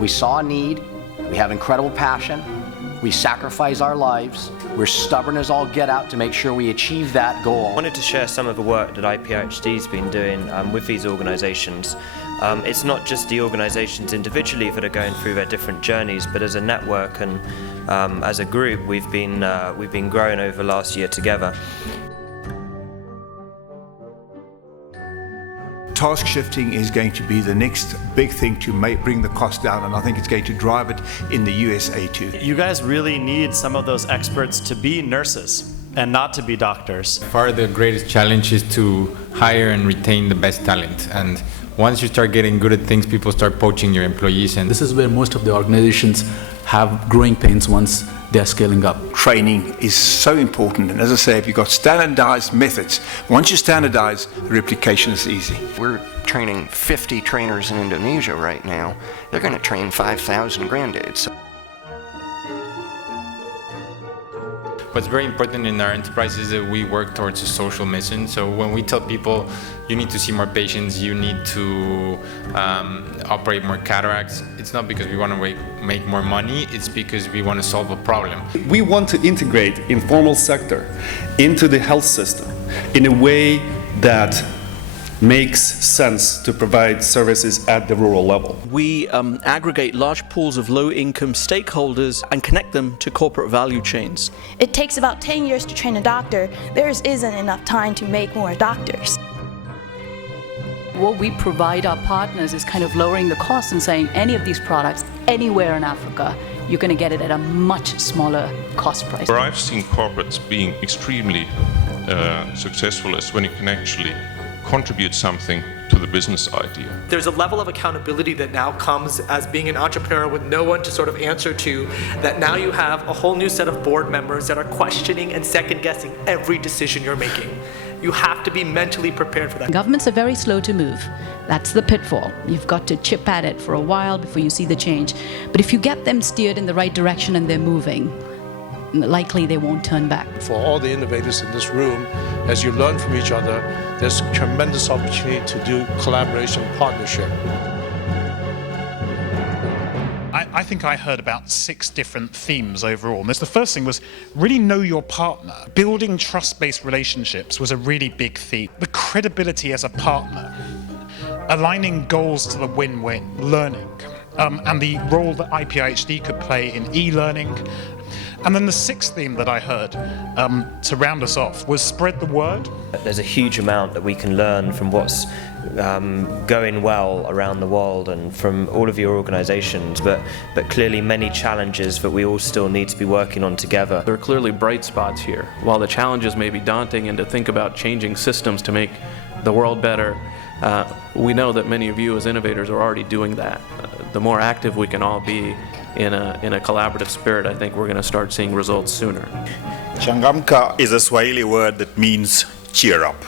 We saw a need, we have incredible passion, we sacrifice our lives, we're stubborn as all get out to make sure we achieve that goal. I wanted to share some of the work that IPIHD has been doing with these organisations. It's not just the organisations individually that are going through their different journeys, but as a network and as a group, we've been growing over the last year together. Task shifting is going to be the next big thing to bring the cost down, and I think it's going to drive it in the USA too. You guys really need some of those experts to be nurses and not to be doctors. Far the greatest challenge is to hire and retain the best talent, and once you start getting good at things, people start poaching your employees. And this is where most of the organizations have growing pains once they're scaling up. Training is so important, and as I say, if you've got standardized methods, once you standardize, replication is easy. We're training 50 trainers in Indonesia right now. They're going to train 5,000 grandaids. What's very important in our enterprise is that we work towards a social mission. So when we tell people you need to see more patients, you need to operate more cataracts, it's not because we want to make more money, it's because we want to solve a problem. We want to integrate informal sector into the health system in a way that makes sense to provide services at the rural level. We aggregate large pools of low-income stakeholders and connect them to corporate value chains. It takes about 10 years to train a doctor. There isn't enough time to make more doctors. What we provide our partners is kind of lowering the cost and saying any of these products, anywhere in Africa, you're going to get it at a much smaller cost price. Where I've seen corporates being extremely successful is when you can actually contribute something to the business idea. There's a level of accountability that now comes as being an entrepreneur with no one to sort of answer to, that now you have a whole new set of board members that are questioning and second-guessing every decision you're making. You have to be mentally prepared for that. Governments are very slow to move. That's the pitfall. You've got to chip at it for a while before you see the change. But if you get them steered in the right direction and they're moving, likely they won't turn back. For all the innovators in this room, as you learn from each other, there's tremendous opportunity to do collaboration, partnership. I think I heard about 6 different themes overall. The first thing was really know your partner. Building trust-based relationships was a really big theme. The credibility as a partner, aligning goals to the win-win, learning, and the role that IPIHD could play in e-learning. And then the 6th theme that I heard to round us off was spread the word. There's a huge amount that we can learn from what's going well around the world and from all of your organisations, but clearly many challenges that we all still need to be working on together. There are clearly bright spots here. While the challenges may be daunting, and to think about changing systems to make the world better, we know that many of you as innovators are already doing that. The more active we can all be in a collaborative spirit, I think we're going to start seeing results sooner. Changamka is a Swahili word that means cheer up.